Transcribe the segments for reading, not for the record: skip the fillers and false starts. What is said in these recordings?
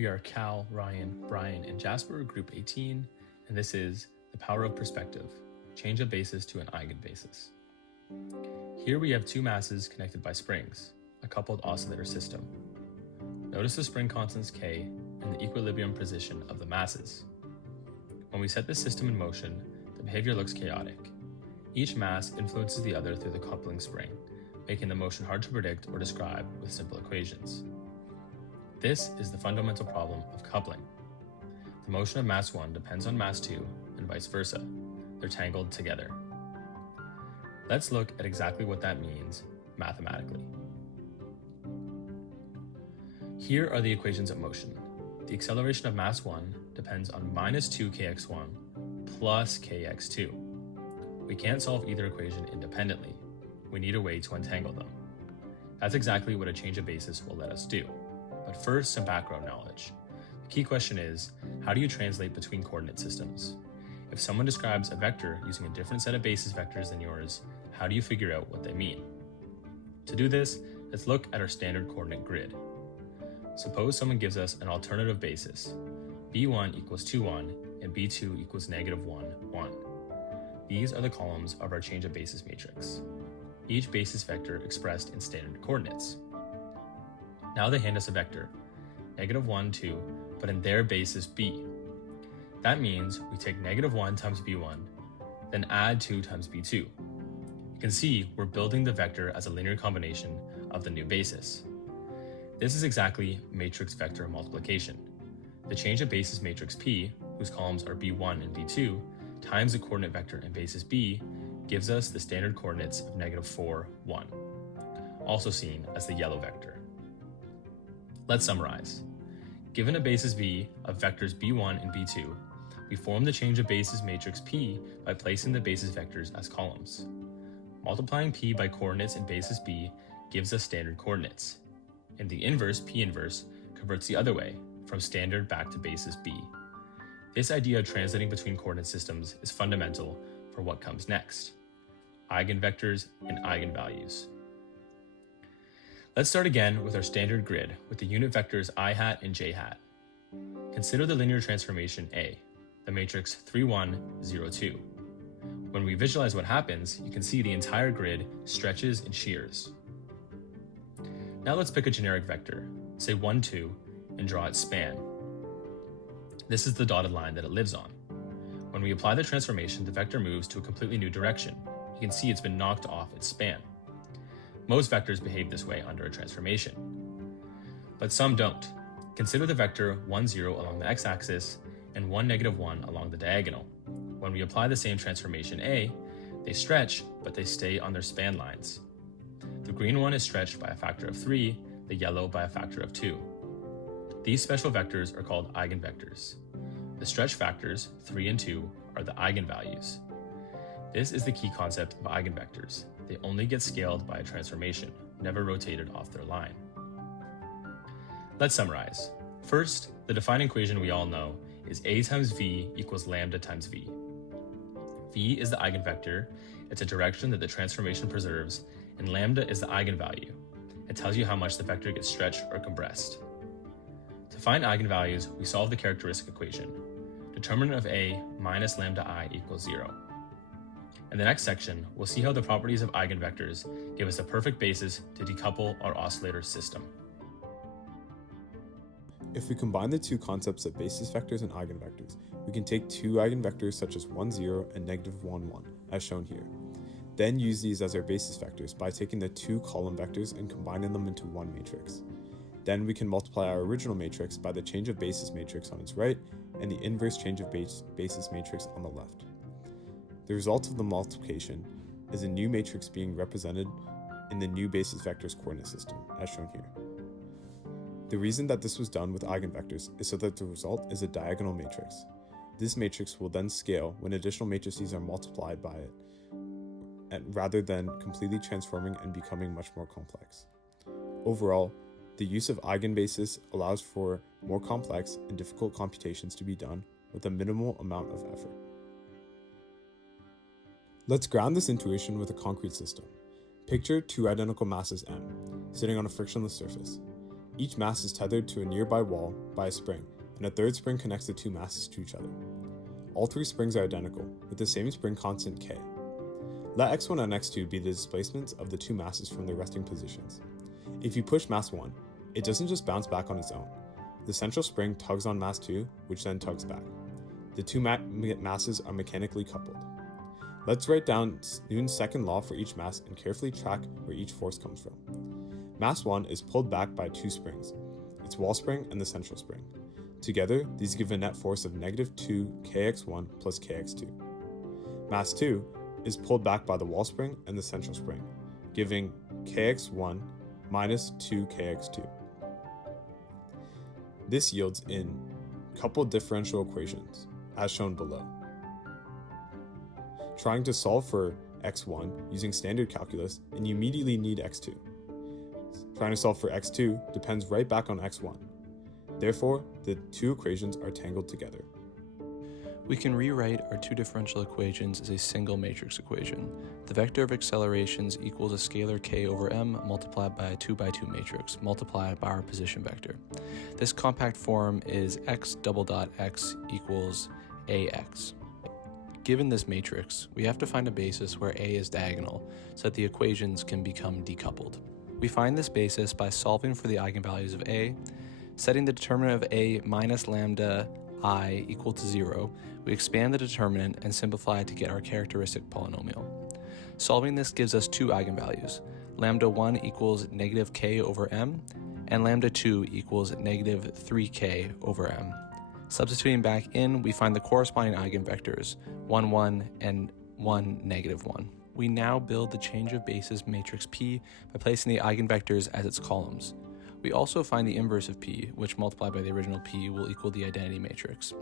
We are Cal, Ryan, Brian, and Jasper, Group 18, and this is The Power of Perspective, Change a Basis to an Eigenbasis. Here we have two masses connected by springs, a coupled oscillator system. Notice the spring constants K and the equilibrium position of the masses. When we set this system in motion, the behavior looks chaotic. Each mass influences the other through the coupling spring, making the motion hard to predict or describe with simple equations. This is the fundamental problem of coupling. The motion of mass 1 depends on mass 2, and vice versa. They're tangled together. Let's look at exactly what that means mathematically. Here are the equations of motion. The acceleration of mass 1 depends on minus 2 kx1 plus kx2. We can't solve either equation independently. We need a way to untangle them. That's exactly what a change of basis will let us do. But first, some background knowledge. The key question is, how do you translate between coordinate systems? If someone describes a vector using a different set of basis vectors than yours, how do you figure out what they mean? To do this, let's look at our standard coordinate grid. Suppose someone gives us an alternative basis, b1 equals 2, 1, and b2 equals negative 1, 1. These are the columns of our change of basis matrix. Each basis vector expressed in standard coordinates. Now they hand us a vector, negative 1, 2, but in their basis b. That means we take negative 1 times b1, then add 2 times b2. You can see we're building the vector as a linear combination of the new basis. This is exactly matrix vector multiplication. The change of basis matrix P, whose columns are b1 and b2, times the coordinate vector in basis b, gives us the standard coordinates of negative 4, 1, also seen as the yellow vector. Let's summarize. Given a basis V of vectors b1 and b2, we form the change of basis matrix P by placing the basis vectors as columns. Multiplying P by coordinates in basis B gives us standard coordinates, and the inverse P inverse converts the other way, from standard back to basis B. This idea of translating between coordinate systems is fundamental for what comes next: eigenvectors and eigenvalues. Let's start again with our standard grid with the unit vectors I hat and j hat. Consider the linear transformation A, the matrix 3, 1, 0, 2. When we visualize what happens, you can see the entire grid stretches and shears. Now let's pick a generic vector, say 1, 2, and draw its span. This is the dotted line that it lives on. When we apply the transformation, the vector moves to a completely new direction. You can see it's been knocked off its span. Most vectors behave this way under a transformation, but some don't. Consider the vector 1, 0 along the x-axis and 1, negative 1 along the diagonal. When we apply the same transformation A, they stretch, but they stay on their span lines. The green one is stretched by a factor of 3, the yellow by a factor of 2. These special vectors are called eigenvectors. The stretch factors, 3 and 2, are the eigenvalues. This is the key concept of eigenvectors. They only get scaled by a transformation, never rotated off their line. Let's summarize. First, the defining equation we all know is A times V equals lambda times V. V is the eigenvector, it's a direction that the transformation preserves, and lambda is the eigenvalue. It tells you how much the vector gets stretched or compressed. To find eigenvalues, we solve the characteristic equation. Determinant of A minus lambda I equals 0. In the next section, we'll see how the properties of eigenvectors give us a perfect basis to decouple our oscillator system. If we combine the two concepts of basis vectors and eigenvectors, we can take two eigenvectors such as 1, 0 and negative 1, 1, as shown here. Then use these as our basis vectors by taking the two column vectors and combining them into one matrix. Then we can multiply our original matrix by the change of basis matrix on its right and the inverse change of basis matrix on the left. The result of the multiplication is a new matrix being represented in the new basis vectors coordinate system, as shown here. The reason that this was done with eigenvectors is so that the result is a diagonal matrix. This matrix will then scale when additional matrices are multiplied by it, and rather than completely transforming and becoming much more complex. Overall, the use of eigenbasis allows for more complex and difficult computations to be done with a minimal amount of effort. Let's ground this intuition with a concrete system. Picture two identical masses M, sitting on a frictionless surface. Each mass is tethered to a nearby wall by a spring, and a third spring connects the two masses to each other. All three springs are identical, with the same spring constant k. Let x1 and x2 be the displacements of the two masses from their resting positions. If you push mass 1, it doesn't just bounce back on its own. The central spring tugs on mass 2, which then tugs back. The two masses are mechanically coupled. Let's write down Newton's second law for each mass and carefully track where each force comes from. Mass 1 is pulled back by two springs, its wall spring and the central spring. Together, these give a net force of negative 2 kx1 plus kx2. Mass 2 is pulled back by the wall spring and the central spring, giving kx1 minus 2 kx2. This yields in coupled differential equations, as shown below. Trying to solve for x1 using standard calculus, and you immediately need x2. Trying to solve for x2 depends right back on x1. Therefore, the two equations are tangled together. We can rewrite our two differential equations as a single matrix equation. The vector of accelerations equals a scalar k over m multiplied by a 2 by 2 matrix multiplied by our position vector. This compact form is x double dot x equals ax. Given this matrix, we have to find a basis where a is diagonal so that the equations can become decoupled. We find this basis by solving for the eigenvalues of a, setting the determinant of a minus lambda I equal to 0, we expand the determinant and simplify to get our characteristic polynomial. Solving this gives us two eigenvalues, lambda 1 equals negative k over m, and lambda 2 equals negative 3k over m. Substituting back in, we find the corresponding eigenvectors, 1, 1, and 1, negative 1. We now build the change of basis matrix P by placing the eigenvectors as its columns. We also find the inverse of P, which multiplied by the original P will equal the identity matrix.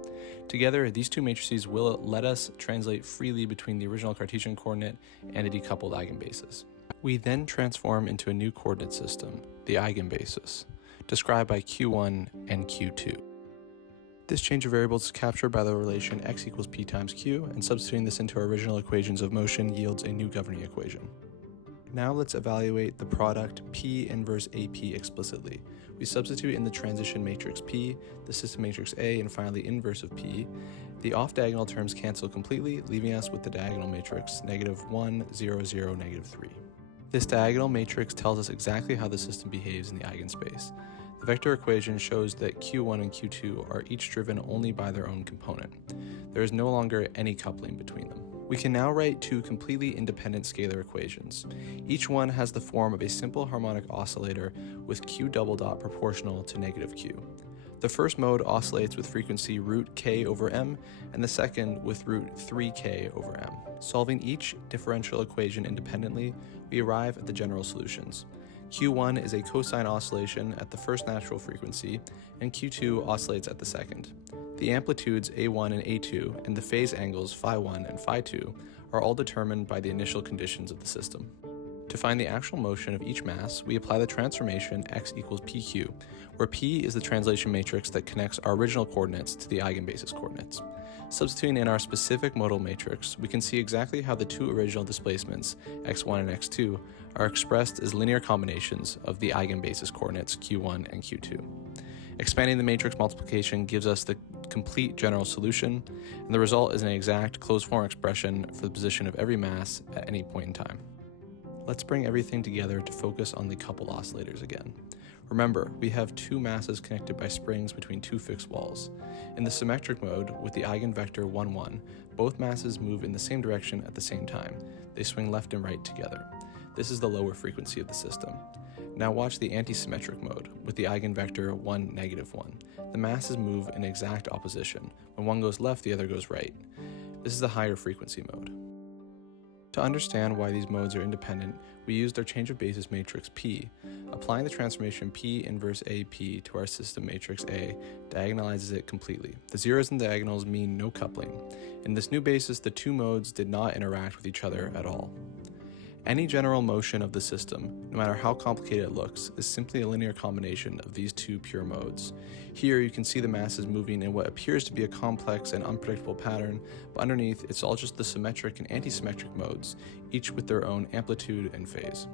Together, these two matrices will let us translate freely between the original Cartesian coordinate and a decoupled eigenbasis. We then transform into a new coordinate system, the eigenbasis, described by Q1 and Q2. This change of variables is captured by the relation x equals p times q, and substituting this into our original equations of motion yields a new governing equation. Now let's evaluate the product P inverse AP explicitly. We substitute in the transition matrix P, the system matrix A, and finally inverse of P. The off-diagonal terms cancel completely, leaving us with the diagonal matrix negative 1, 0, 0, negative 3. This diagonal matrix tells us exactly how the system behaves in the eigenspace. The vector equation shows that Q1 and Q2 are each driven only by their own component. There is no longer any coupling between them. We can now write two completely independent scalar equations. Each one has the form of a simple harmonic oscillator with q double dot proportional to negative q. The first mode oscillates with frequency root k over m, and the second with root 3k over m. Solving each differential equation independently, we arrive at the general solutions. Q1 is a cosine oscillation at the first natural frequency, and Q2 oscillates at the second. The amplitudes A1 and A2 and the phase angles phi1 and phi2 are all determined by the initial conditions of the system. To find the actual motion of each mass, we apply the transformation x equals pq, where p is the translation matrix that connects our original coordinates to the eigenbasis coordinates. Substituting in our specific modal matrix, we can see exactly how the two original displacements, x1 and x2, are expressed as linear combinations of the eigenbasis coordinates q1 and q2. Expanding the matrix multiplication gives us the complete general solution, and the result is an exact closed-form expression for the position of every mass at any point in time. Let's bring everything together to focus on the coupled oscillators again. Remember, we have two masses connected by springs between two fixed walls. In the symmetric mode, with the eigenvector 1, 1, both masses move in the same direction at the same time. They swing left and right together. This is the lower frequency of the system. Now watch the antisymmetric mode, with the eigenvector 1, negative 1. The masses move in exact opposition. When one goes left, the other goes right. This is the higher frequency mode. To understand why these modes are independent, we used our change of basis matrix P. Applying the transformation P inverse AP to our system matrix A diagonalizes it completely. The zeros and diagonals mean no coupling. In this new basis, the two modes did not interact with each other at all. Any general motion of the system, no matter how complicated it looks, is simply a linear combination of these two pure modes. Here you can see the masses moving in what appears to be a complex and unpredictable pattern, but underneath it's all just the symmetric and antisymmetric modes, each with their own amplitude and phase.